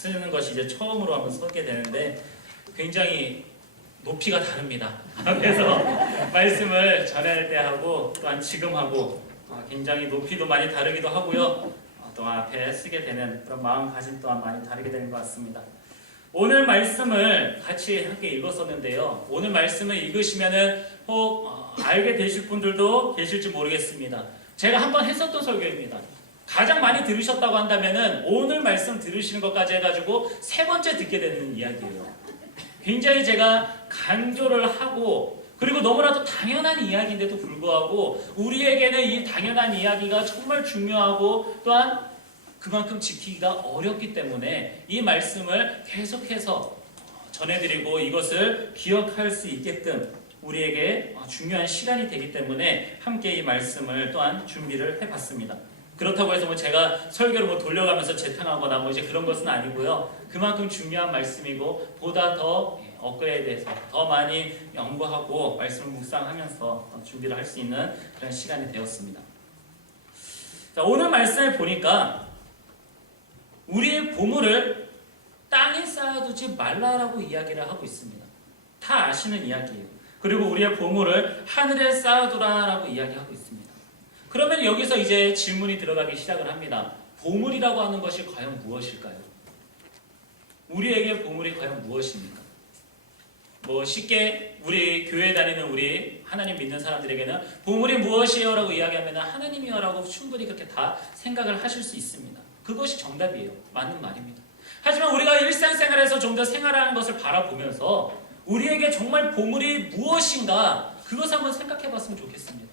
쓰는 것이 이제 처음으로 한번 서게 되는데 굉장히 높이가 다릅니다. 그래서 말씀을 전할 때 하고 또한 지금 하고 굉장히 높이도 많이 다르기도 하고요. 또 앞에 쓰게 되는 그런 마음가짐 또한 많이 다르게 되는 것 같습니다. 오늘 말씀을 같이 함께 읽었었는데요. 오늘 말씀을 읽으시면은 혹 알게 되실 분들도 계실지 모르겠습니다. 제가 한번 했었던 설교입니다. 가장 많이 들으셨다고 한다면은 오늘 말씀 들으시는 것까지 해가지고 세 번째 듣게 되는 이야기예요. 굉장히 제가 강조를 하고 그리고 너무나도 당연한 이야기인데도 불구하고 우리에게는 이 당연한 이야기가 정말 중요하고 또한 그만큼 지키기가 어렵기 때문에 이 말씀을 계속해서 전해드리고 이것을 기억할 수 있게끔 우리에게 중요한 시간이 되기 때문에 함께 이 말씀을 또한 준비를 해봤습니다. 그렇다고 해서 제가 설교를 돌려가면서 재탕하거나 이제 그런 것은 아니고요. 그만큼 중요한 말씀이고 보다 더 업그레이드에 대해서 더 많이 연구하고 말씀을 묵상하면서 준비를 할 수 있는 그런 시간이 되었습니다. 자, 오늘 말씀을 보니까 우리의 보물을 땅에 쌓아두지 말라라고 이야기를 하고 있습니다. 다 아시는 이야기예요. 그리고 우리의 보물을 하늘에 쌓아두라라고 이야기하고 있습니다. 그러면 여기서 이제 질문이 들어가기 시작을 합니다. 보물이라고 하는 것이 과연 무엇일까요? 우리에게 보물이 과연 무엇입니까? 쉽게 우리 교회 다니는 우리 하나님 믿는 사람들에게는 보물이 무엇이에요? 라고 이야기하면 하나님이요 라고 충분히 그렇게 다 생각을 하실 수 있습니다. 그것이 정답이에요. 맞는 말입니다. 하지만 우리가 일상생활에서 좀 더 생활하는 것을 바라보면서 우리에게 정말 보물이 무엇인가 그것을 한번 생각해 봤으면 좋겠습니다.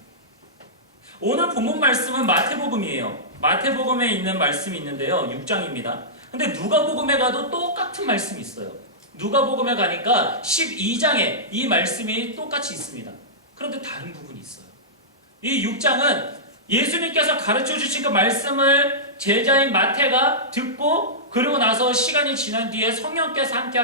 오늘 본문 말씀은 마태복음이에요. 마태복음에 있는 말씀이 있는데요. 6장입니다. 근데 누가복음에 가도 똑같은 말씀이 있어요. 누가복음에 가니까 12장에 이 말씀이 똑같이 있습니다. 그런데 다른 부분이 있어요. 이 6장은 예수님께서 가르쳐 주신 그 말씀을 제자인 마태가 듣고 그리고 나서 시간이 지난 뒤에 성령께서 함께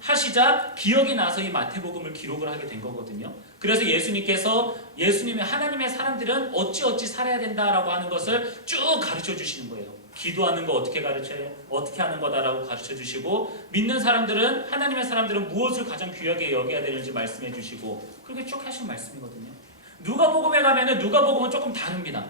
하시자 기억이 나서 이 마태복음을 기록을 하게 된 거거든요. 그래서 예수님의 하나님의 사람들은 어찌 살아야 된다라고 하는 것을 쭉 가르쳐 주시는 거예요. 기도하는 거 어떻게 가르쳐요? 어떻게 하는 거다라고 가르쳐 주시고 믿는 사람들은 하나님의 사람들은 무엇을 가장 귀하게 여겨야 되는지 말씀해 주시고 그렇게 쭉 하신 말씀이거든요. 누가복음에 가면은 누가복음은 조금 다릅니다.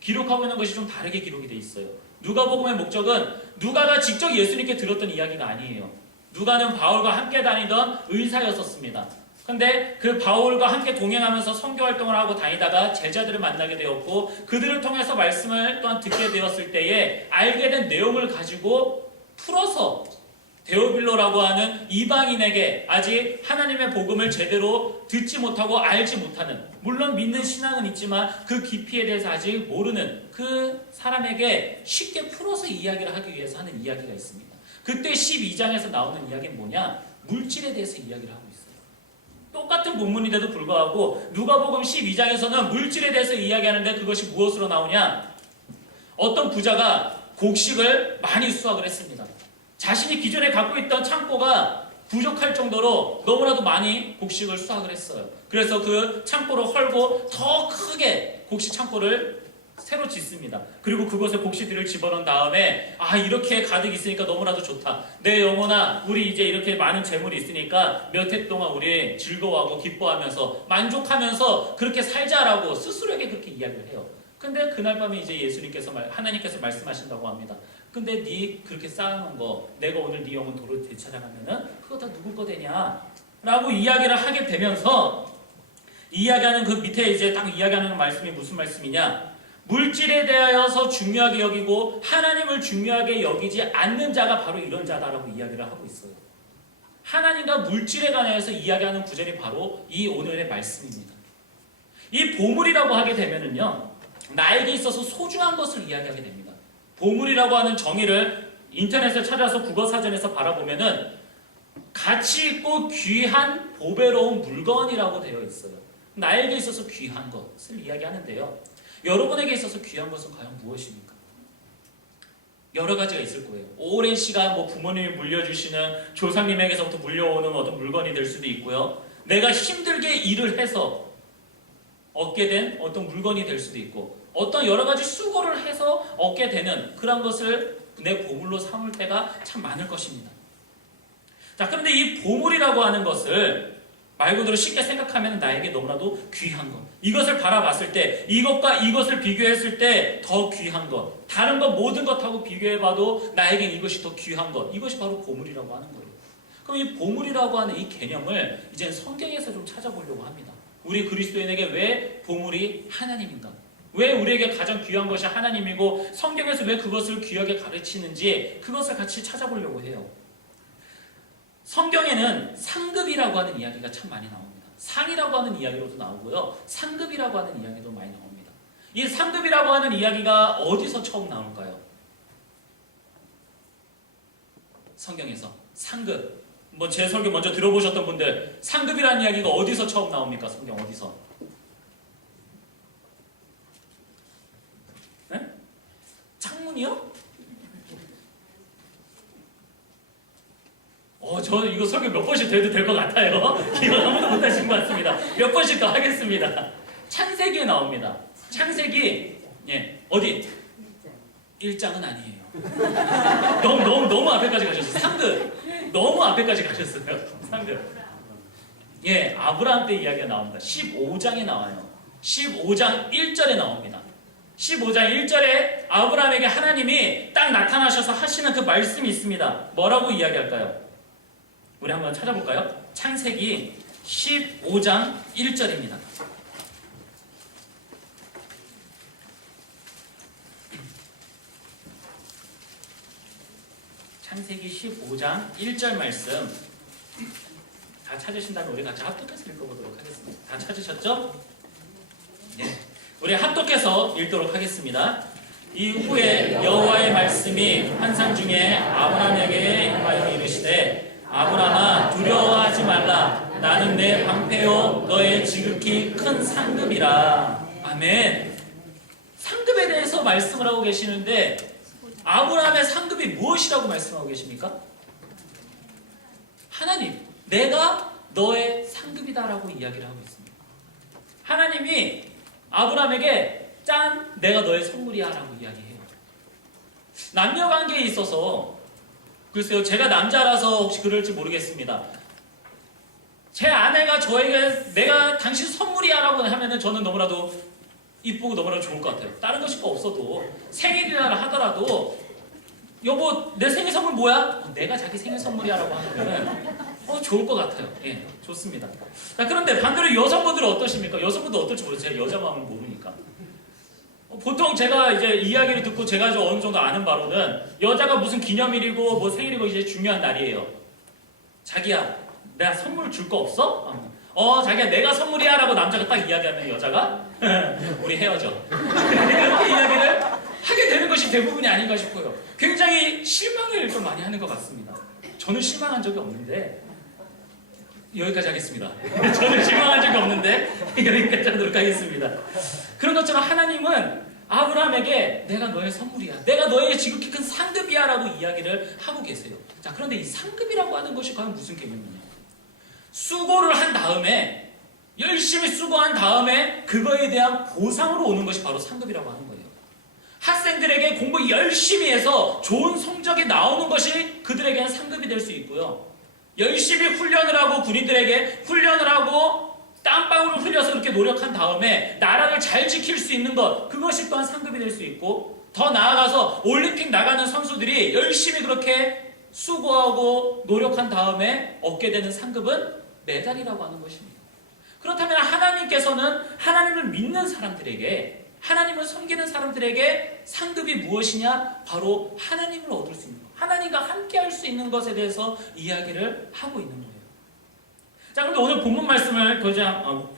기록하고 있는 것이 좀 다르게 기록이 돼 있어요. 누가복음의 목적은 누가가 직접 예수님께 들었던 이야기가 아니에요. 누가는 바울과 함께 다니던 의사였었습니다. 근데 그 바울과 함께 동행하면서 선교 활동을 하고 다니다가 제자들을 만나게 되었고 그들을 통해서 말씀을 또한 듣게 되었을 때에 알게 된 내용을 가지고 풀어서 데오빌로라고 하는 이방인에게 아직 하나님의 복음을 제대로 듣지 못하고 알지 못하는 물론 믿는 신앙은 있지만 그 깊이에 대해서 아직 모르는 그 사람에게 쉽게 풀어서 이야기를 하기 위해서 하는 이야기가 있습니다. 그때 12장에서 나오는 이야기는 뭐냐? 물질에 대해서 이야기를 하고 있어요. 똑같은 본문인데도 불구하고 누가복음 12장에서는 물질에 대해서 이야기하는데 그것이 무엇으로 나오냐? 어떤 부자가 곡식을 많이 수확을 했습니다. 자신이 기존에 갖고 있던 창고가 부족할 정도로 너무나도 많이 곡식을 수확을 했어요. 그래서 그 창고를 헐고 더 크게 곡식 창고를 새로 짓습니다. 그리고 그것에 곡식들을 집어넣은 다음에 이렇게 가득 있으니까 너무나도 좋다. 내 영혼아 우리 이제 이렇게 많은 재물이 있으니까 몇 해 동안 우리 즐거워하고 기뻐하면서 만족하면서 그렇게 살자라고 스스로에게 그렇게 이야기를 해요. 근데 그날 밤에 이제 하나님께서 말씀하신다고 합니다. 근데 네 그렇게 쌓아놓은 거 내가 오늘 네 영혼 도로 되찾아가면은 그거 다 누구 거 되냐? 라고 이야기를 하게 되면서 이야기하는 그 밑에 이제 딱 이야기하는 말씀이 무슨 말씀이냐? 물질에 대하여서 중요하게 여기고 하나님을 중요하게 여기지 않는 자가 바로 이런 자다라고 이야기를 하고 있어요. 하나님과 물질에 관해서 이야기하는 구절이 바로 이 오늘의 말씀입니다. 이 보물이라고 하게 되면은요, 나에게 있어서 소중한 것을 이야기하게 됩니다. 보물이라고 하는 정의를 인터넷에 찾아서 국어사전에서 바라보면은 가치 있고 귀한 보배로운 물건이라고 되어 있어요. 나에게 있어서 귀한 것을 이야기하는데요. 여러분에게 있어서 귀한 것은 과연 무엇입니까? 여러 가지가 있을 거예요. 오랜 시간 부모님이 물려주시는 조상님에게서부터 물려오는 어떤 물건이 될 수도 있고요. 내가 힘들게 일을 해서 얻게 된 어떤 물건이 될 수도 있고 어떤 여러 가지 수고를 해서 얻게 되는 그런 것을 내 보물로 삼을 때가 참 많을 것입니다. 자, 그런데 이 보물이라고 하는 것을 말 그대로 쉽게 생각하면 나에게 너무나도 귀한 것. 이것을 바라봤을 때, 이것과 이것을 비교했을 때 더 귀한 것. 다른 것 모든 것하고 비교해봐도 나에겐 이것이 더 귀한 것. 이것이 바로 보물이라고 하는 거예요. 그럼 이 보물이라고 하는 이 개념을 이제 성경에서 좀 찾아보려고 합니다. 우리 그리스도인에게 왜 보물이 하나님인가? 왜 우리에게 가장 귀한 것이 하나님이고 성경에서 왜 그것을 귀하게 가르치는지 그것을 같이 찾아보려고 해요. 성경에는 상급이라고 하는 이야기가 참 많이 나옵니다. 상이라고 하는 이야기로도 나오고요. 상급이라고 하는 이야기도 많이 나옵니다. 이 상급이라고 하는 이야기가 어디서 처음 나올까요? 성경에서 상급. 뭐 제 설교 먼저 들어보셨던 분들, 상급이라는 이야기가 어디서 처음 나옵니까? 성경 어디서? 네? 창문이요? 저 이거 설교 몇 번씩 돼도 될 것 같아요. 이거 아무도 못하신 것 같습니다. 몇 번씩 더 하겠습니다. 창세기에 나옵니다. 창세기, 예, 어디? 1장은 아니에요. 너무 앞에까지 가셨어요. 상급. 너무 앞에까지 가셨어요. 상급. 예, 아브라함 때 이야기가 나옵니다. 15장에 나와요. 15장 1절에 나옵니다. 15장 1절에 아브라함에게 하나님이 딱 나타나셔서 하시는 그 말씀이 있습니다. 뭐라고 이야기할까요? 우리 한번 찾아볼까요? 창세기 15장 1절입니다. 창세기 15장 1절 말씀 다 찾으신다면 우리 같이 합독해서 읽어보도록 하겠습니다. 다 찾으셨죠? 네, 우리 합독해서 읽도록 하겠습니다. 이후에 여호와의 말씀이 환상 중에 아브라함에게 임하여 이르시되 아브라함아 두려워하지 말라. 나는 내 방패요 너의 지극히 큰 상급이라. 아멘. 상급에 대해서 말씀을 하고 계시는데 아브라함의 상급이 무엇이라고 말씀하고 계십니까? 하나님, 내가 너의 상급이다라고 이야기를 하고 있습니다. 하나님이 아브라함에게 짠, 내가 너의 선물이야 라고 이야기해요. 남녀관계에 있어서 글쎄요, 제가 남자라서 혹시 그럴지 모르겠습니다. 제 아내가 저에게 내가 당신 선물이야 라고 하면은 저는 너무나도 이쁘고 너무나도 좋을 것 같아요. 다른 것이 없어도 생일이라 하더라도 여보 내 생일 선물 뭐야? 내가 자기 생일 선물이야 라고 하면은 좋을 것 같아요. 예, 좋습니다. 자, 그런데 반대로 여성분들은 어떠십니까? 여성분들 어떨지 모르겠어요. 제가 여자 마음을 모르니까. 보통 제가 이제 이야기를 듣고 제가 어느 정도 아는 바로는 여자가 무슨 기념일이고 뭐 생일이고 이제 중요한 날이에요. 자기야, 내가 선물 줄 거 없어? 자기야, 내가 선물이야 라고 남자가 딱 이야기하면 여자가 우리 헤어져. 이렇게 이야기를 하게 되는 것이 대부분이 아닌가 싶어요. 굉장히 실망을 좀 많이 하는 것 같습니다. 저는 실망한 적이 없는데 여기까지 하겠습니다. 저는 실망한 적이 없는데 여기까지 하도록 하겠습니다. 그런 것처럼 하나님은 아브라함에게 내가 너의 선물이야, 내가 너의 지극히 큰 상급이야 라고 이야기를 하고 계세요. 자, 그런데 이 상급이라고 하는 것이 과연 무슨 개념이냐? 수고를 한 다음에, 열심히 수고한 다음에 그거에 대한 보상으로 오는 것이 바로 상급이라고 하는 거예요. 학생들에게 공부 열심히 해서 좋은 성적이 나오는 것이 그들에게는 상급이 될 수 있고요. 열심히 훈련을 하고 군인들에게 훈련을 하고 땀방울을 흘려서 이렇게 노력한 다음에 나라를 잘 지킬 수 있는 것, 그것이 또한 상급이 될 수 있고, 더 나아가서 올림픽 나가는 선수들이 열심히 그렇게 수고하고 노력한 다음에 얻게 되는 상급은 메달이라고 하는 것입니다. 그렇다면 하나님께서는 하나님을 믿는 사람들에게, 하나님을 섬기는 사람들에게 상급이 무엇이냐? 바로 하나님을 얻을 수 있는 것, 하나님과 함께 할 수 있는 것에 대해서 이야기를 하고 있는 거예요. 자, 그런데 오늘 본문 말씀을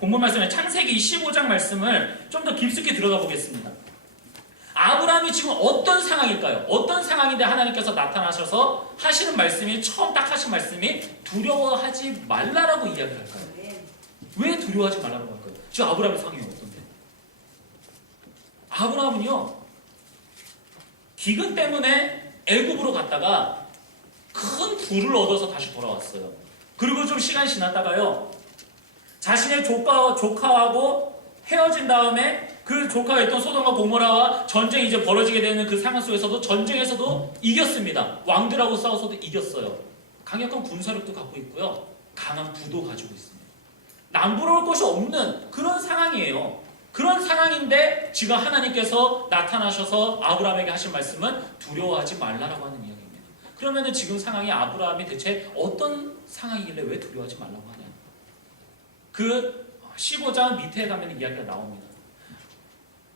본문 말씀의 창세기 15장 말씀을 좀 더 깊숙이 들어가 보겠습니다. 아브라함이 지금 어떤 상황일까요? 어떤 상황인데 하나님께서 나타나셔서 하시는 말씀이, 처음 딱 하신 말씀이 두려워하지 말라라고 이야기를 할까요? 왜 두려워하지 말라고 할까요? 지금 아브라함의 상황이 어떤데? 아브라함은요, 기근 때문에 애굽으로 갔다가 큰 부를 얻어서 다시 돌아왔어요. 그리고 좀 시간이 지났다가요, 자신의 조카하고 헤어진 다음에 그 조카가 있던 소돔과 고모라와 전쟁이 이제 벌어지게 되는 그 상황 속에서도 전쟁에서도 이겼습니다. 왕들하고 싸워서도 이겼어요. 강력한 군사력도 갖고 있고요. 강한 부도 가지고 있습니다. 남부러울 것이 없는 그런 상황이에요. 그런 상황인데 지금 하나님께서 나타나셔서 아브라함에게 하신 말씀은 두려워하지 말라라고 하는 이야기입니다. 그러면은 지금 상황이 아브라함이 대체 어떤 상황이길래 왜 두려워하지 말라고 하냐? 그 15장 밑에 가면 이야기가 나옵니다.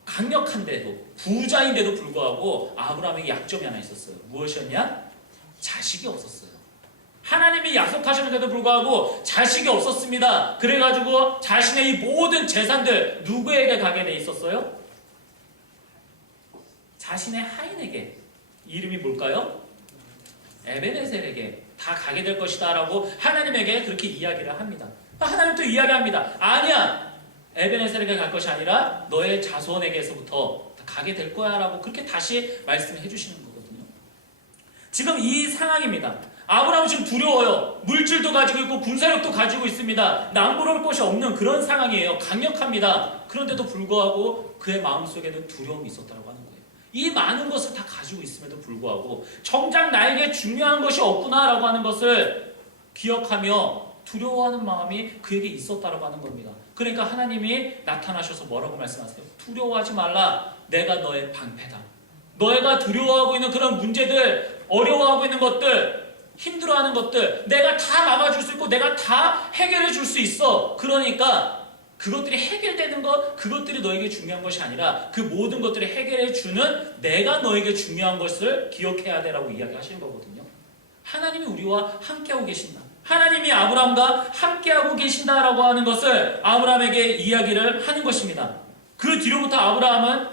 강력한데도 부자인데도 불구하고 아브라함에게 약점이 하나 있었어요. 무엇이었냐? 자식이 없었어요. 하나님이 약속하셨는데도 불구하고 자식이 없었습니다. 그래가지고 자신의 이 모든 재산들 누구에게 가게 돼 있었어요? 자신의 하인에게. 이름이 뭘까요? 에베네셀에게 다 가게 될 것이다 라고 하나님에게 그렇게 이야기를 합니다. 하나님도 이야기합니다. 아니야, 에베네셀에게 갈 것이 아니라 너의 자손에게서부터 가게 될 거야 라고 그렇게 다시 말씀해 주시는 거거든요. 지금 이 상황입니다. 아브라함은 지금 두려워요. 물질도 가지고 있고 군사력도 가지고 있습니다. 남부러울 것이 없는 그런 상황이에요. 강력합니다. 그런데도 불구하고 그의 마음속에는 두려움이 있었다고 하는 거예요. 이 많은 것을 다 가지고 있음에도 불구하고 정작 나에게 중요한 것이 없구나라고 하는 것을 기억하며 두려워하는 마음이 그에게 있었다고 하는 겁니다. 그러니까 하나님이 나타나셔서 뭐라고 말씀하세요? 두려워하지 말라. 내가 너의 방패다. 너희가 두려워하고 있는 그런 문제들, 어려워하고 있는 것들, 힘들어하는 것들 내가 다 막아줄 수 있고 내가 다 해결해 줄 수 있어. 그러니까 그것들이 해결되는 것, 그것들이 너에게 중요한 것이 아니라 그 모든 것들을 해결해 주는 내가 너에게 중요한 것을 기억해야 되라고 이야기하시는 거거든요. 하나님이 우리와 함께하고 계신다. 하나님이 아브라함과 함께하고 계신다라고 하는 것을 아브라함에게 이야기를 하는 것입니다. 그 뒤로부터 아브라함은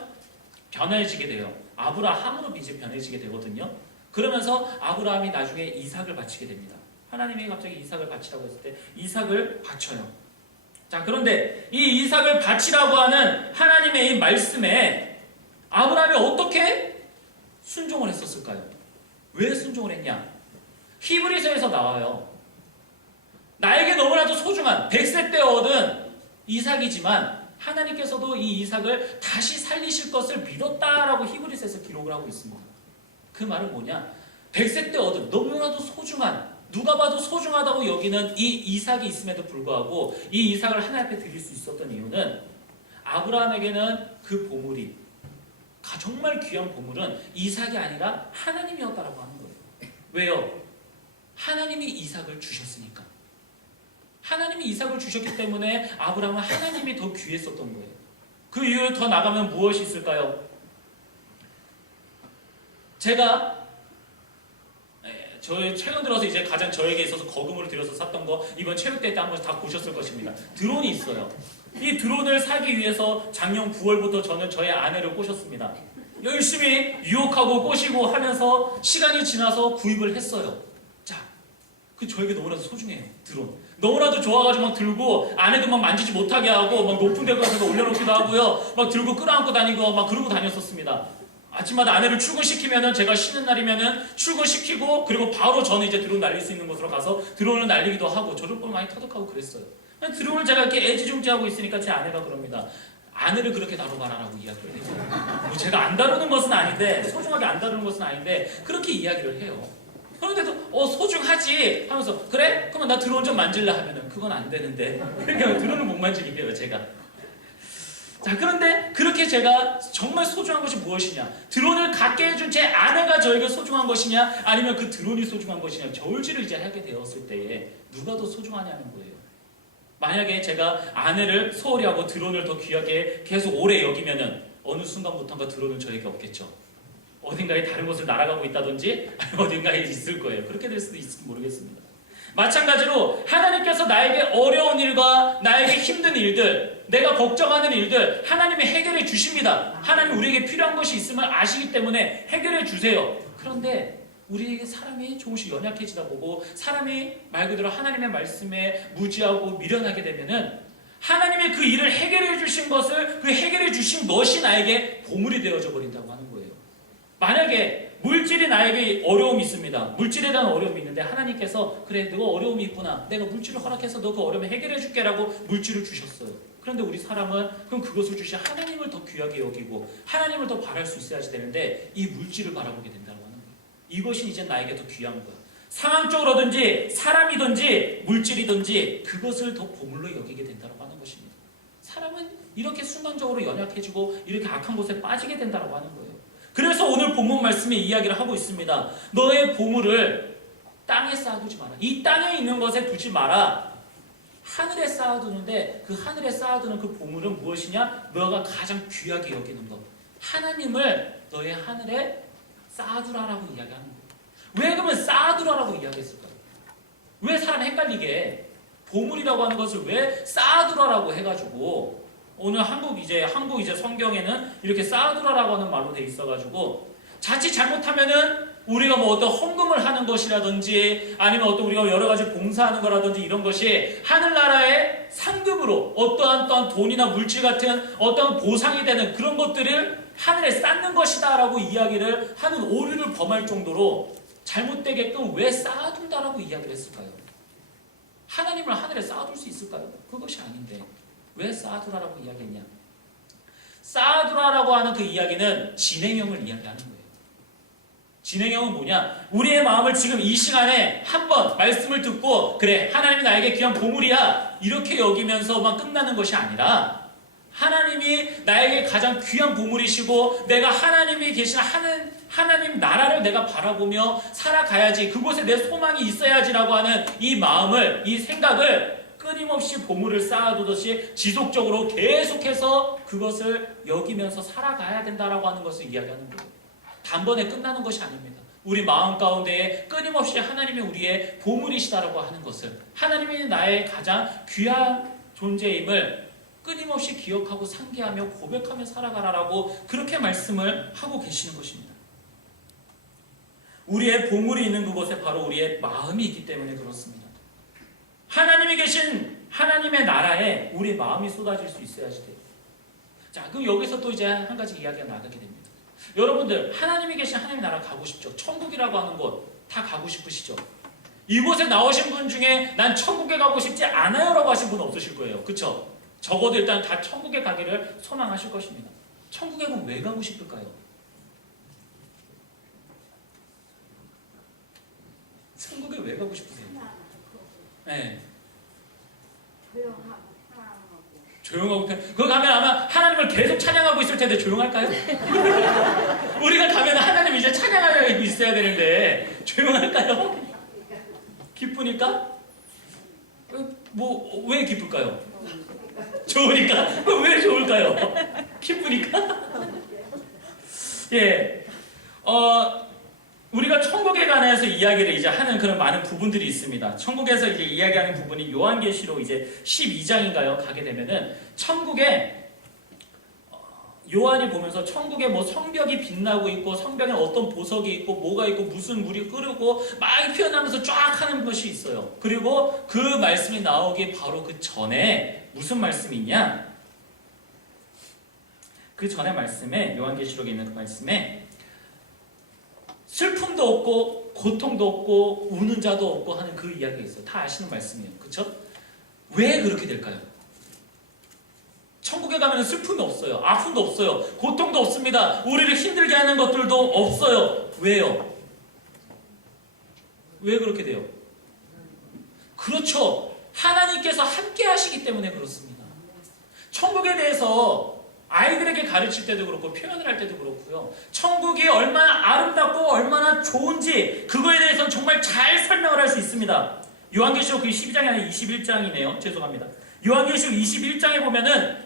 변해지게 돼요. 아브라함으로 이제 변해지게 되거든요. 그러면서 아브라함이 나중에 이삭을 바치게 됩니다. 하나님이 갑자기 이삭을 바치라고 했을 때 이삭을 바쳐요. 자, 그런데 이 이삭을 바치라고 하는 하나님의 이 말씀에 아브라함이 어떻게 순종을 했었을까요? 왜 순종을 했냐? 히브리서에서 나와요. 나에게 너무나도 소중한 100세 때 얻은 이삭이지만 하나님께서도 이 이삭을 다시 살리실 것을 믿었다라고 히브리서에서 기록을 하고 있습니다. 그 말은 뭐냐? 100세 때 얻은 너무나도 소중한, 누가 봐도 소중하다고 여기는 이 이삭이 있음에도 불구하고 이 이삭을 하나님 앞에 드릴 수 있었던 이유는 아브라함에게는 그 보물이, 정말 귀한 보물은 이삭이 아니라 하나님이었다라고 하는 거예요. 왜요? 하나님이 이삭을 주셨으니까. 하나님이 이삭을 주셨기 때문에 아브라함은 하나님이 더 귀했었던 거예요. 그 이유를 더 나가면 무엇이 있을까요? 제가 최근 들어서 이제 가장 저에게 있어서 거금으로 들여서 샀던 거 이번 체육대회 때 한번 다 보셨을 것입니다. 드론이 있어요. 이 드론을 사기 위해서 작년 9월부터 저는 저의 아내를 꼬셨습니다. 열심히 유혹하고 꼬시고 하면서 시간이 지나서 구입을 했어요. 자, 그 저에게 너무나도 소중해요. 드론. 너무나도 좋아가지고 막 들고 아내도 막 만지지 못하게 하고 막 높은 데 가서 올려놓기도 하고요. 막 들고 끌어안고 다니고 막 그러고 다녔었습니다. 아침마다 아내를 출근시키면은 제가 쉬는 날이면은 출근시키고 그리고 바로 저는 이제 드론 날릴 수 있는 곳으로 가서 드론을 날리기도 하고 저를 보면 많이 터득하고 그랬어요. 드론을 제가 이렇게 애지중지하고 있으니까 제 아내가 그럽니다. 아내를 그렇게 다뤄봐라라고 이야기를 해요. 뭐 제가 안 다루는 것은 아닌데, 소중하게 안 다루는 것은 아닌데 그렇게 이야기를 해요. 그런데도 소중하지 하면서 그래? 그러면 나 드론 좀 만질래 하면은 그건 안 되는데 그러니까 드론을 못 만지게 해요 제가. 자, 그런데 그렇게 제가 정말 소중한 것이 무엇이냐? 드론을 갖게 해준 제 아내가 저에게 소중한 것이냐? 아니면 그 드론이 소중한 것이냐? 저울질을 이제 하게 되었을 때에 누가 더 소중하냐는 거예요. 만약에 제가 아내를 소홀히 하고 드론을 더 귀하게 계속 오래 여기면은 어느 순간부터인가 드론은 저에게 없겠죠. 어딘가에 다른 곳을 날아가고 있다든지 아니면 어딘가에 있을 거예요. 그렇게 될 수도 있을지 모르겠습니다. 마찬가지로 하나님께서 나에게 어려운 일과 나에게 힘든 일들, 내가 걱정하는 일들 하나님이 해결해 주십니다. 하나님 우리에게 필요한 것이 있음을 아시기 때문에 해결해 주세요. 그런데 우리에게 사람이 조금씩 연약해지다 보고 사람이 말 그대로 하나님의 말씀에 무지하고 미련하게 되면은 하나님이 그 일을 해결해 주신 것을, 그 해결해 주신 것이 나에게 보물이 되어져 버린다고 하는 거예요. 만약에 물질이 나에게 어려움이 있습니다. 물질에 대한 어려움이 있는데 하나님께서 그래 너가 어려움이 있구나. 내가 물질을 허락해서 너 그 어려움을 해결해 줄게 라고 물질을 주셨어요. 그런데 우리 사람은 그럼 그것을 주신 하나님을 더 귀하게 여기고 하나님을 더 바랄 수 있어야지 되는데 이 물질을 바라보게 된다고 하는 거예요. 이것이 이제 나에게 더 귀한 거야. 상황적으로든지 사람이든지 물질이든지 그것을 더 보물로 여기게 된다고 하는 것입니다. 사람은 이렇게 순간적으로 연약해지고 이렇게 악한 곳에 빠지게 된다고 하는 거예요. 그래서 오늘 본문 말씀에 이야기를 하고 있습니다. 너의 보물을 땅에 쌓아두지 마라. 이 땅에 있는 것에 두지 마라. 하늘에 쌓아두는데 그 하늘에 쌓아두는 그 보물은 무엇이냐? 너가 가장 귀하게 여기는 것. 하나님을 너의 하늘에 쌓아두라라고 이야기하는 거예요. 왜 그러면 쌓아두라라고 이야기했을까요? 왜 사람 헷갈리게 보물이라고 하는 것을 왜 쌓아두라라고 해가지고 오늘 한국 이제 성경에는 이렇게 쌓아두라라고 하는 말로 돼 있어가지고 자칫 잘못하면은 우리가 뭐 어떤 헌금을 하는 것이라든지 아니면 어떤 우리가 여러 가지 봉사하는 거라든지 이런 것이 하늘나라의 상급으로 어떠한 돈이나 물질 같은 어떤 보상이 되는 그런 것들을 하늘에 쌓는 것이다 라고 이야기를 하는 오류를 범할 정도로 잘못되게끔 왜 쌓아둔다라고 이야기를 했을까요? 하나님을 하늘에 쌓아둘 수 있을까요? 그것이 아닌데 왜 쌓아두라라고 이야기했냐? 쌓아두라라고 하는 그 이야기는 진행형을 이야기하는 거예요. 진행형은 뭐냐? 우리의 마음을 지금 이 시간에 한번 말씀을 듣고 그래 하나님이 나에게 귀한 보물이야 이렇게 여기면서만 끝나는 것이 아니라 하나님이 나에게 가장 귀한 보물이시고 내가 하나님이 계신 하나님 나라를 내가 바라보며 살아가야지 그곳에 내 소망이 있어야지라고 하는 이 마음을 이 생각을 끊임없이 보물을 쌓아두듯이 지속적으로 계속해서 그것을 여기면서 살아가야 된다라고 하는 것을 이야기하는 거예요. 단번에 끝나는 것이 아닙니다. 우리 마음 가운데에 끊임없이 하나님이 우리의 보물이시다라고 하는 것을 하나님이 나의 가장 귀한 존재임을 끊임없이 기억하고 상기하며 고백하며 살아가라라고 그렇게 말씀을 하고 계시는 것입니다. 우리의 보물이 있는 그곳에 바로 우리의 마음이 있기 때문에 그렇습니다. 하나님이 계신 하나님의 나라에 우리의 마음이 쏟아질 수 있어야지 돼요. 자, 그럼 여기서 또 이제 한 가지 이야기가 나가게 됩니다. 여러분들 하나님이 계신 하나님의 나라 가고 싶죠? 천국이라고 하는 곳 다 가고 싶으시죠? 이곳에 나오신 분 중에 난 천국에 가고 싶지 않아요 라고 하신 분은 없으실 거예요. 그쵸? 적어도 일단 다 천국에 가기를 소망하실 것입니다. 천국에 그럼 왜 가고 싶을까요? 천국에 왜 가고 싶으세요? 네. 조용하고 그거 가면 아마 하나님을 계속 찬양하고 있을 텐데 조용할까요? 우리가 가면 하나님 이제 찬양하고 있어야 되는데 조용할까요? 기쁘니까? 뭐 왜 기쁠까요? 좋으니까? 왜 좋을까요? 기쁘니까? 예, 우리가 천국에 관해서 이야기를 이제 하는 그런 많은 부분들이 있습니다. 천국에서 이제 이야기하는 부분이 요한계시록 이제 12장인가요? 가게 되면은 천국에 요한이 보면서 천국에 뭐 성벽이 빛나고 있고 성벽에 어떤 보석이 있고 뭐가 있고 무슨 물이 흐르고 막 피어나면서 쫙 하는 것이 있어요. 그리고 그 말씀이 나오기 바로 그 전에 무슨 말씀이 있냐? 그 전에 말씀에 요한계시록에 있는 그 말씀에 슬픔도 없고 고통도 없고 우는 자도 없고 하는 그 이야기가 있어요. 다 아시는 말씀이에요. 그렇죠? 왜 그렇게 될까요? 천국에 가면 슬픔이 없어요. 아픔도 없어요. 고통도 없습니다. 우리를 힘들게 하는 것들도 없어요. 왜요? 왜 그렇게 돼요? 그렇죠. 하나님께서 함께 하시기 때문에 그렇습니다. 천국에 대해서 아이들에게 가르칠 때도 그렇고 표현을 할 때도 그렇고요. 천국이 얼마나 아름답고 얼마나 좋은지 그거에 대해서는 정말 잘 설명을 할 수 있습니다. 요한계시록 그 12장이 아니라 21장이네요. 죄송합니다. 요한계시록 21장에 보면은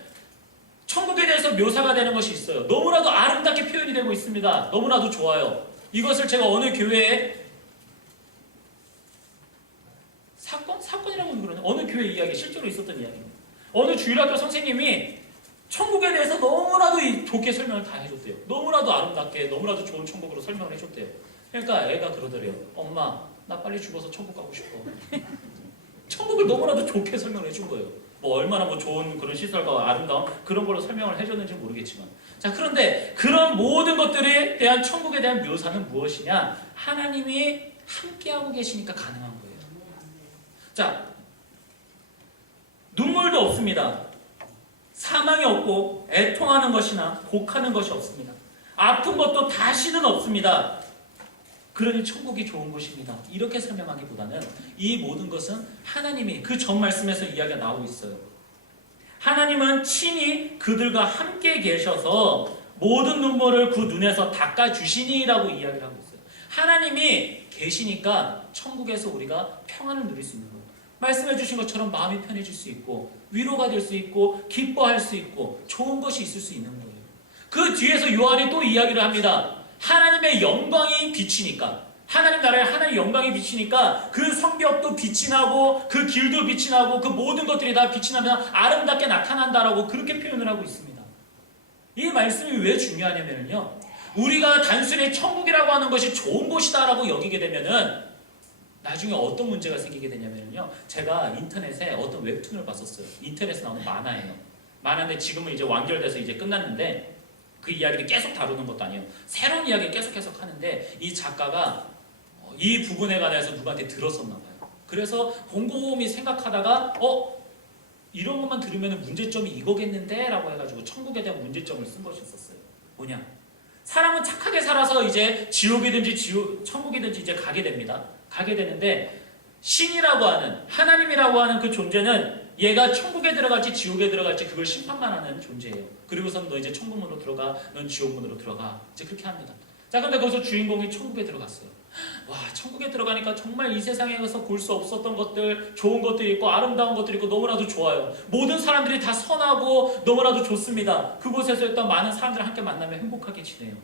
천국에 대해서 묘사가 되는 것이 있어요. 너무나도 아름답게 표현이 되고 있습니다. 너무나도 좋아요. 이것을 제가 어느 교회에 사건이라고 하면 그러네. 어느 교회 이야기, 실제로 있었던 이야기입니다. 어느 주일학교 선생님이 천국에 대해서 너무나도 좋게 설명을 다 해줬대요. 너무나도 아름답게, 너무나도 좋은 천국으로 설명을 해줬대요. 그러니까 애가 그러더래요. 엄마, 나 빨리 죽어서 천국 가고 싶어. 천국을 너무나도 좋게 설명을 해준 거예요. 뭐 얼마나 뭐 좋은 그런 시설과 아름다운 그런 걸로 설명을 해줬는지 모르겠지만. 자, 그런데 그런 모든 것들에 대한 천국에 대한 묘사는 무엇이냐? 하나님이 함께하고 계시니까 가능한 거예요. 자, 눈물도 없습니다. 사망이 없고 애통하는 것이나 곡하는 것이 없습니다. 아픈 것도 다시는 없습니다. 그러니 천국이 좋은 곳입니다. 이렇게 설명하기보다는 이 모든 것은 하나님이 그 전 말씀에서 이야기가 나오고 있어요. 하나님은 친히 그들과 함께 계셔서 모든 눈물을 그 눈에서 닦아주시니라고 이야기를 하고 있어요. 하나님이 계시니까 천국에서 우리가 평안을 누릴 수 있는 거예요. 말씀해 주신 것처럼 마음이 편해질 수 있고 위로가 될 수 있고 기뻐할 수 있고 좋은 것이 있을 수 있는 거예요. 그 뒤에서 요한이 또 이야기를 합니다. 하나님의 영광이 비치니까, 하나님 나라에 하나님의 영광이 비치니까 그 성벽도 빛이 나고 그 길도 빛이 나고 그 모든 것들이 다 빛이 나면 아름답게 나타난다라고 그렇게 표현을 하고 있습니다. 이 말씀이 왜 중요하냐면요, 우리가 단순히 천국이라고 하는 것이 좋은 곳이다라고 여기게 되면은 나중에 어떤 문제가 생기게 되냐면요, 제가 인터넷에 어떤 웹툰을 봤었어요. 인터넷에 나오는 만화예요. 만화인데 지금은 이제 완결돼서 이제 끝났는데 그 이야기를 계속 다루는 것도 아니에요. 새로운 이야기를 계속 하는데 이 작가가 이 부분에 관해서 누구한테 들었었나 봐요. 그래서 곰곰이 생각하다가 이런 것만 들으면 문제점이 이거겠는데 라고 해가지고 천국에 대한 문제점을 쓴 것이 있었어요. 뭐냐? 사람은 착하게 살아서 이제 지옥이든지 천국이든지 이제 가게 됩니다. 가게 되는데 신이라고 하는, 하나님이라고 하는 그 존재는 얘가 천국에 들어갈지 지옥에 들어갈지 그걸 심판만 하는 존재예요. 그리고선 너 이제 천국문으로 들어가, 넌 지옥문으로 들어가, 이제 그렇게 합니다. 자, 근데 거기서 주인공이 천국에 들어갔어요. 와, 천국에 들어가니까 정말 이 세상에서 볼 수 없었던 것들, 좋은 것들이 있고 아름다운 것들이 있고 너무나도 좋아요. 모든 사람들이 다 선하고 너무나도 좋습니다. 그곳에서 일단 많은 사람들을 함께 만나면 행복하게 지내요.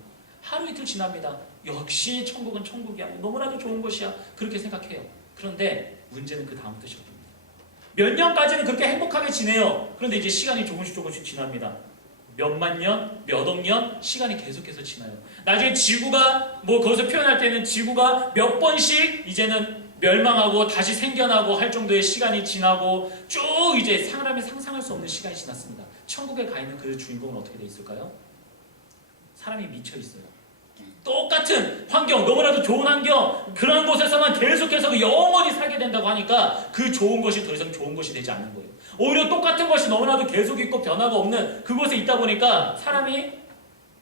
하루 이틀 지납니다. 역시 천국은 천국이야, 너무나도 좋은 곳이야, 그렇게 생각해요. 그런데 문제는 그 다음부터 시작됩니다. 몇 년까지는 그렇게 행복하게 지내요. 그런데 이제 시간이 조금씩 지납니다. 몇만 년, 몇 억 년 시간이 계속해서 지나요. 나중에 지구가 거기서 표현할 때는 지구가 몇 번씩 이제는 멸망하고 다시 생겨나고 할 정도의 시간이 지나고 쭉 이제 사람이 상상할 수 없는 시간이 지났습니다. 천국에 가 있는 그 주인공은 어떻게 돼 있을까요? 사람이 미쳐 있어요. 똑같은 환경, 너무나도 좋은 환경, 그런 곳에서만 계속해서 영원히 살게 된다고 하니까 그 좋은 것이 더 이상 좋은 것이 되지 않는 거예요. 오히려 똑같은 것이 너무나도 계속 있고 변화가 없는 그곳에 있다 보니까 사람이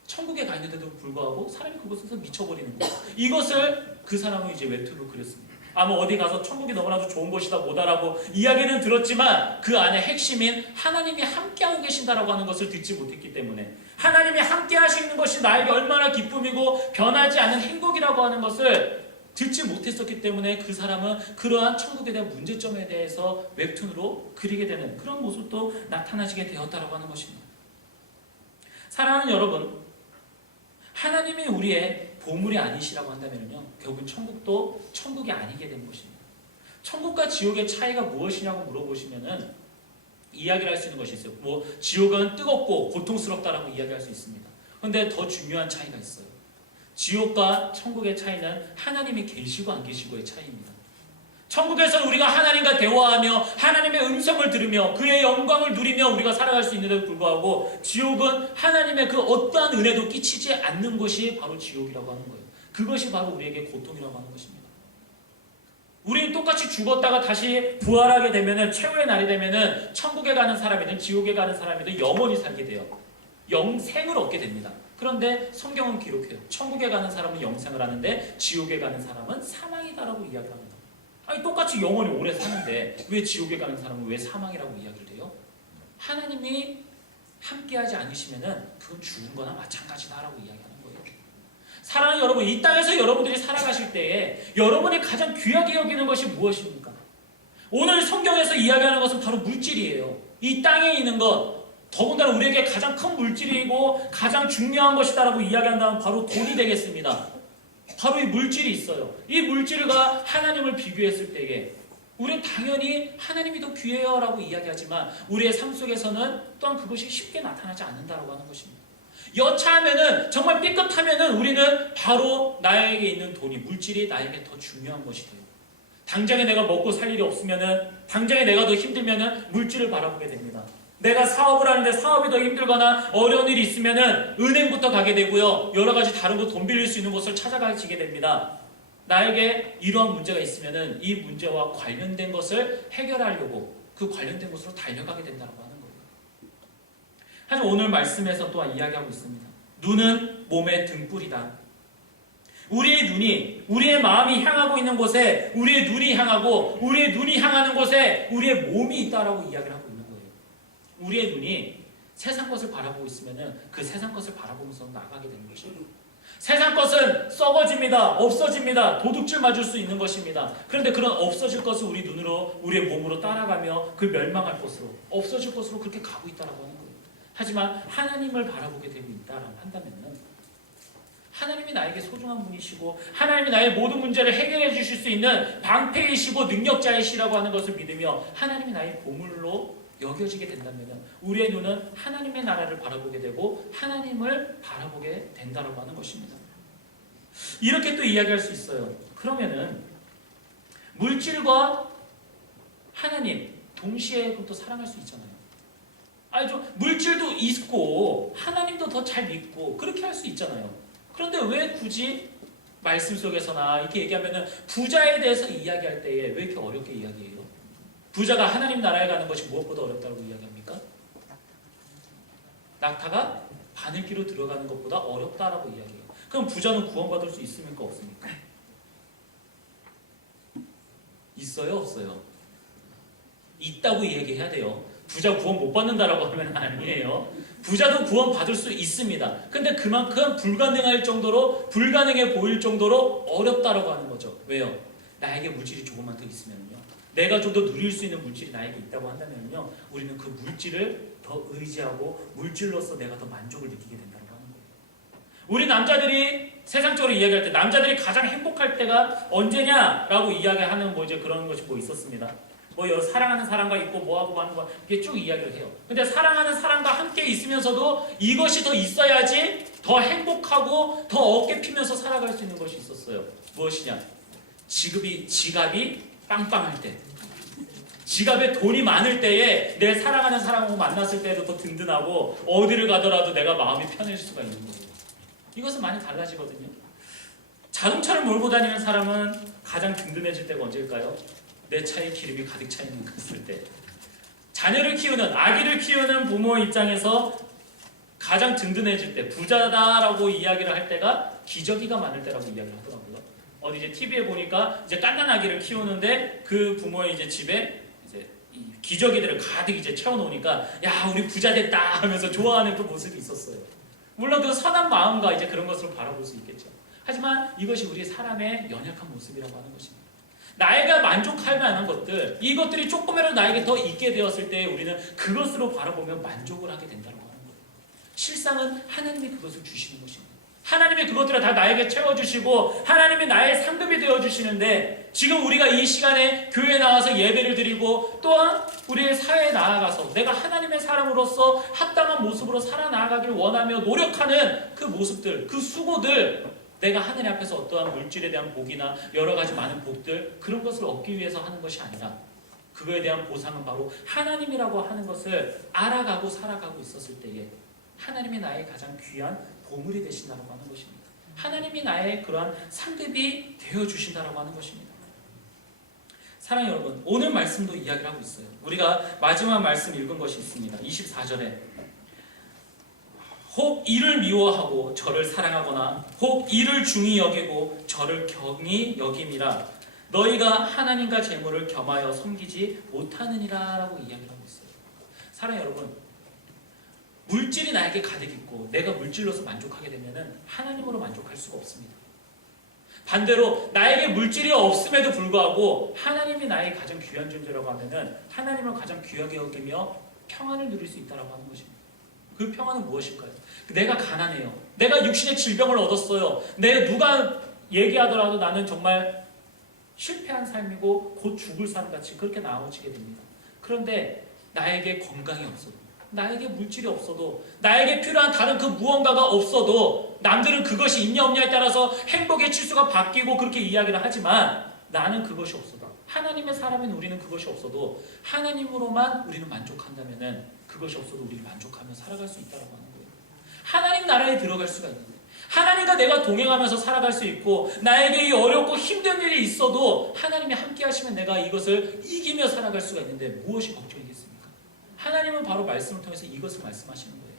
천국에 가 있는데도 불구하고 사람이 그곳에서 미쳐버리는 거예요. 이것을 그 사람은 이제 웹툰으로 그렸습니다. 아마 어디 가서 천국이 너무나도 좋은 곳이다 뭐다라고 이야기는 들었지만 그 안에 핵심인 하나님이 함께하고 계신다라고 하는 것을 듣지 못했기 때문에, 하나님이 함께 하시는 것이 나에게 얼마나 기쁨이고 변하지 않는 행복이라고 하는 것을 듣지 못했었기 때문에 그 사람은 그러한 천국에 대한 문제점에 대해서 웹툰으로 그리게 되는 그런 모습도 나타나지게 되었다라고 하는 것입니다. 사랑하는 여러분, 하나님이 우리의 보물이 아니시라고 한다면요, 결국은 천국도 천국이 아니게 된 것입니다. 천국과 지옥의 차이가 무엇이냐고 물어보시면은 이야기를 할 수 있는 것이 있어요. 지옥은 뜨겁고 고통스럽다라고 이야기할 수 있습니다. 그런데 더 중요한 차이가 있어요. 지옥과 천국의 차이는 하나님이 계시고 안 계시고의 차이입니다. 천국에서는 우리가 하나님과 대화하며 하나님의 음성을 들으며 그의 영광을 누리며 우리가 살아갈 수 있는데도 불구하고 지옥은 하나님의 그 어떠한 은혜도 끼치지 않는 것이 바로 지옥이라고 하는 거예요. 그것이 바로 우리에게 고통이라고 하는 것입니다. 우리는 똑같이 죽었다가 다시 부활하게 되면은, 최후의 날이 되면은 천국에 가는 사람이든 지옥에 가는 사람이든 영원히 살게 돼요. 영생을 얻게 됩니다. 그런데 성경은 기록해요. 천국에 가는 사람은 영생을 하는데 지옥에 가는 사람은 사망이다라고 이야기합니다. 아니, 똑같이 영원히 오래 사는데 왜 지옥에 가는 사람은 왜 사망이라고 이야기를 해요? 하나님이 함께하지 않으시면은 그건 죽은 거나 마찬가지다라고 이야기하는 거예요. 사랑하는 여러분, 이 땅에서 여러분들이 살아가실 때에 여러분이 가장 귀하게 여기는 것이 무엇입니까? 오늘 성경에서 이야기하는 것은 바로 물질이에요. 이 땅에 있는 것, 더군다나 우리에게 가장 큰 물질이고 가장 중요한 것이다라고 이야기한다면 바로 돈이 되겠습니다. 바로 이 물질이 있어요. 이 물질과 하나님을 비교했을 때에 우리는 당연히 하나님이 더 귀해요 라고 이야기하지만 우리의 삶 속에서는 또한 그것이 쉽게 나타나지 않는다라고 하는 것입니다. 여차하면은, 정말 삐끗하면은 우리는 바로 나에게 있는 돈이, 물질이 나에게 더 중요한 것이 돼요. 당장에 내가 먹고 살 일이 없으면은, 당장에 내가 더 힘들면은 물질을 바라보게 됩니다. 내가 사업을 하는데 사업이 더 힘들거나 어려운 일이 있으면은 은행부터 가게 되고요. 여러 가지 다른 곳 돈 빌릴 수 있는 곳을 찾아가게 됩니다. 나에게 이러한 문제가 있으면은 이 문제와 관련된 것을 해결하려고 그 관련된 곳으로 달려가게 된다고 하는 거예요. 하지만 오늘 말씀에서 또한 이야기하고 있습니다. 눈은 몸의 등불이다. 우리의 눈이, 우리의 마음이 향하고 있는 곳에 우리의 눈이 향하고 우리의 눈이 향하는 곳에 우리의 몸이 있다라고 이야기를 하고 있는 거예요. 우리의 눈이 세상 것을 바라보고 있으면 그 세상 것을 바라보면서 나가게 되는 것이에요. 세상 것은 썩어집니다. 없어집니다. 도둑질 맞을 수 있는 것입니다. 그런데 그런 없어질 것을 우리 눈으로, 우리의 몸으로 따라가며 그 멸망할 것으로, 없어질 것으로 그렇게 가고 있다라고 하는 거예요. 하지만 하나님을 바라보게 되고 있다라고 한다면 하나님이 나에게 소중한 분이시고 하나님이 나의 모든 문제를 해결해 주실 수 있는 방패이시고 능력자이시라고 하는 것을 믿으며 하나님이 나의 보물로 여겨지게 된다면 우리의 눈은 하나님의 나라를 바라보게 되고 하나님을 바라보게 된다고 하는 것입니다. 이렇게 또 이야기할 수 있어요. 그러면은 물질과 하나님 동시에 또 사랑할 수 있잖아요. 아니 좀 물질도 있고 하나님도 더 잘 믿고 그렇게 할 수 있잖아요. 그런데 왜 굳이 말씀 속에서나 이렇게 얘기하면은 부자에 대해서 이야기할 때에 왜 이렇게 어렵게 이야기해요? 부자가 하나님 나라에 가는 것이 무엇보다 어렵다고 이야기합니까? 낙타가 바늘기로 들어가는 것보다 어렵다라고 이야기해요. 그럼 부자는 구원받을 수 있습니까? 없습니까? 있어요? 없어요? 있다고 얘기해야 돼요. 부자 구원 못 받는다라고 하면 아니에요. 부자도 구원 받을 수 있습니다. 근데 그만큼 불가능할 정도로, 불가능해 보일 정도로 어렵다라고 하는 거죠. 왜요? 나에게 물질이 조금만 더 있으면요, 내가 좀 더 누릴 수 있는 물질이 나에게 있다고 한다면요, 우리는 그 물질을 더 의지하고 물질로서 내가 더 만족을 느끼게 된다고 하는 거예요. 우리 남자들이 세상적으로 이야기할 때 남자들이 가장 행복할 때가 언제냐라고 이야기하는 이제 그런 것이 있었습니다. 여러 사랑하는 사람과 있고 뭐하고 하는 거 이게 쭉 이야기를 해요. 근데 사랑하는 사람과 함께 있으면서도 이것이 더 있어야지 더 행복하고 더 어깨 피면서 살아갈 수 있는 것이 있었어요. 무엇이냐? 지갑이 빵빵할 때, 지갑에 돈이 많을 때에 내 사랑하는 사람하고 만났을 때도 더 든든하고 어디를 가더라도 내가 마음이 편해질 수가 있는 거예요. 이것은 많이 달라지거든요. 자동차를 몰고 다니는 사람은 가장 든든해질 때가 언제일까요? 내 차에 기름이 가득 차 있는 그럴 때. 자녀를 키우는, 아기를 키우는 부모 입장에서 가장 든든해질 때, 부자다라고 이야기를 할 때가 기저귀가 많을 때라고 이야기를 하더라고요. 어디 이제 TV에 보니까 이제 갓난 아기를 키우는데 그 부모의 이제 집에 이제 이 기저귀들을 가득 이제 채워놓으니까 야, 우리 부자 됐다 하면서 좋아하는 그 모습이 있었어요. 물론 그 선한 마음과 이제 그런 것으로 바라볼 수 있겠죠. 하지만 이것이 우리 사람의 연약한 모습이라고 하는 것입니다. 나에게 만족할 만한 것들, 이것들이 조금이라도 나에게 더 있게 되었을 때 우리는 그것으로 바라보며 만족을 하게 된다고 하는 거예요. 실상은 하나님이 그것을 주시는 것입니다. 하나님이 그것들을 다 나에게 채워주시고 하나님이 나의 상급이 되어주시는데 지금 우리가 이 시간에 교회에 나와서 예배를 드리고 또한 우리의 사회에 나아가서 내가 하나님의 사람으로서 합당한 모습으로 살아나가기를 원하며 노력하는 그 모습들, 그 수고들, 내가 하늘 앞에서 어떠한 물질에 대한 복이나 여러 가지 많은 복들, 그런 것을 얻기 위해서 하는 것이 아니라 그거에 대한 보상은 바로 하나님이라고 하는 것을 알아가고 살아가고 있었을 때에 하나님이 나의 가장 귀한 보물이 되신다고 하는 것입니다. 하나님이 나의 그러한 상급이 되어주신다고 하는 것입니다. 사랑하는 여러분, 오늘 말씀도 이야기를 하고 있어요. 우리가 마지막 말씀 읽은 것이 있습니다. 24절에 혹 이를 미워하고 저를 사랑하거나 혹 이를 중히 여기고 저를 경히 여김이라 너희가 하나님과 재물을 겸하여 섬기지 못하느니라 라고 이야기를 하고 있어요. 사랑하는 여러분, 물질이 나에게 가득 있고 내가 물질로서 만족하게 되면 하나님으로 만족할 수가 없습니다. 반대로 나에게 물질이 없음에도 불구하고 하나님이 나의 가장 귀한 존재라고 하면 하나님을 가장 귀하게 여기며 평안을 누릴 수 있다고 하는 것입니다. 그 평안은 무엇일까요? 내가 가난해요. 내가 육신의 질병을 얻었어요. 누가 얘기하더라도 나는 정말 실패한 삶이고 곧 죽을 삶같이 그렇게 나아지게 됩니다. 그런데 나에게 건강이 없어도, 나에게 물질이 없어도, 나에게 필요한 다른 그 무언가가 없어도 남들은 그것이 있냐 없냐에 따라서 행복의 치수가 바뀌고 그렇게 이야기를 하지만 나는 그것이 없어도, 하나님의 사람인 우리는 그것이 없어도 하나님으로만 우리는 만족한다면 그것이 없어도 우리를 만족하며 살아갈 수 있다고 하는 거예요. 하나님 나라에 들어갈 수가 있는데 하나님과 내가 동행하면서 살아갈 수 있고 나에게 이 어렵고 힘든 일이 있어도 하나님이 함께 하시면 내가 이것을 이기며 살아갈 수가 있는데 무엇이 걱정이겠습니까? 하나님은 바로 말씀을 통해서 이것을 말씀하시는 거예요.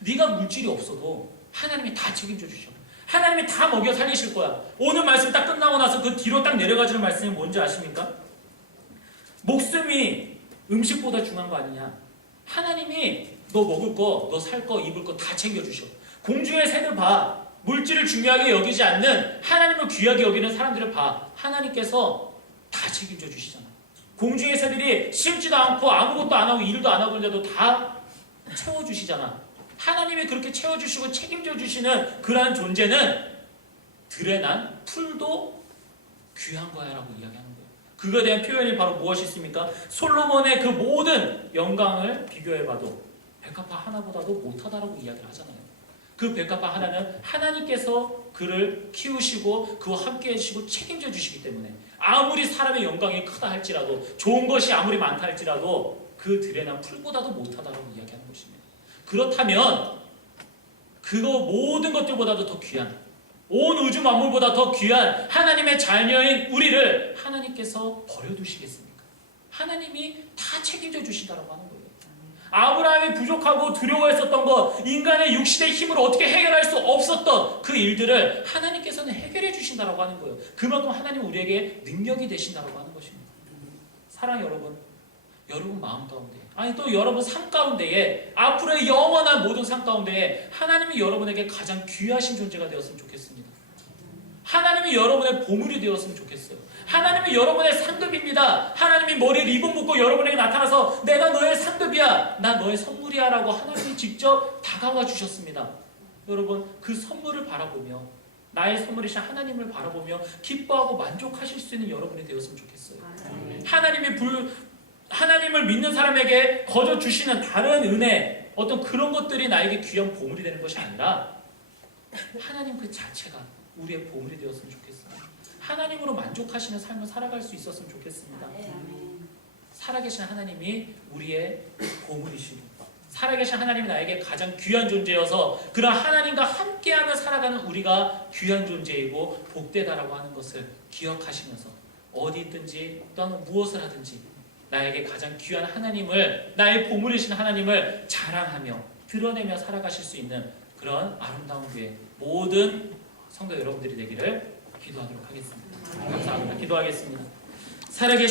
네가 물질이 없어도 하나님이 다 책임져 주셔. 하나님이 다 먹여 살리실 거야. 오늘 말씀 딱 끝나고 나서 그 뒤로 딱 내려가지는 말씀이 뭔지 아십니까? 목숨이 음식보다 중요한 거 아니냐. 하나님이 너 먹을 거, 너 살 거, 입을 거 다 챙겨주셔. 공중의 새들 봐. 물질을 중요하게 여기지 않는 하나님을 귀하게 여기는 사람들을 봐. 하나님께서 다 책임져 주시잖아. 공중의 새들이 심지도 않고 아무것도 안 하고 일도 안 하고 있는데도 다 채워주시잖아. 하나님이 그렇게 채워주시고 책임져 주시는 그러한 존재는 들에 난 풀도 귀한 거야 라고 이야기하는 거예요. 그거에 대한 표현이 바로 무엇이 있습니까? 솔로몬의 그 모든 영광을 비교해봐도 백합화 하나보다도 못하다라고 이야기를 하잖아요. 그 백합화 하나는 하나님께서 그를 키우시고 그와 함께 해주시고 책임져 주시기 때문에 아무리 사람의 영광이 크다 할지라도 좋은 것이 아무리 많다 할지라도 그 들에 난 풀보다도 못하다라고 이야기하는 것입니다. 그렇다면 그거 모든 것들보다도 더 귀한 온 우주 만물보다 더 귀한 하나님의 자녀인 우리를 하나님께서 버려두시겠습니까? 하나님이 다 책임져 주신다라고 하는 거예요. 아브라함이 부족하고 두려워했었던 것, 인간의 육신의 힘으로 어떻게 해결할 수 없었던 그 일들을 하나님께서는 해결해 주신다라고 하는 거예요. 그만큼 하나님 우리에게 능력이 되신다라고 하는 것입니다. 사랑 여러분, 여러분 마음 가운데, 아니 또 여러분 삶 가운데에 앞으로의 영원한 모든 삶 가운데에 하나님이 여러분에게 가장 귀하신 존재가 되었으면 좋겠습니다. 하나님이 여러분의 보물이 되었으면 좋겠어요. 하나님이 여러분의 상급입니다. 하나님이 머리에 리본 묶고 여러분에게 나타나서 내가 너의 상급이야, 나 너의 선물이야 라고 하나님이 직접 다가와 주셨습니다. 여러분 그 선물을 바라보며 나의 선물이신 하나님을 바라보며 기뻐하고 만족하실 수 있는 여러분이 되었으면 좋겠어요. 하나님을 믿는 사람에게 거저 주시는 다른 은혜, 어떤 그런 것들이 나에게 귀한 보물이 되는 것이 아니라 하나님 그 자체가 우리의 보물이 되었으면 좋겠습니다. 하나님으로 만족하시는 삶을 살아갈 수 있었으면 좋겠습니다. 살아계신 하나님이 우리의 보물이시고 살아계신 하나님이 나에게 가장 귀한 존재여서 그런 하나님과 함께하며 살아가는 우리가 귀한 존재이고 복되다라고 하는 것을 기억하시면서 어디 있든지 또는 무엇을 하든지 나에게 가장 귀한 하나님을, 나의 보물이신 하나님을 자랑하며 드러내며 살아가실 수 있는 그런 아름다운 교회 모든 성도 여러분들이 되기를 기도하도록 하겠습니다. 감사합니다. 기도하겠습니다. 살아계신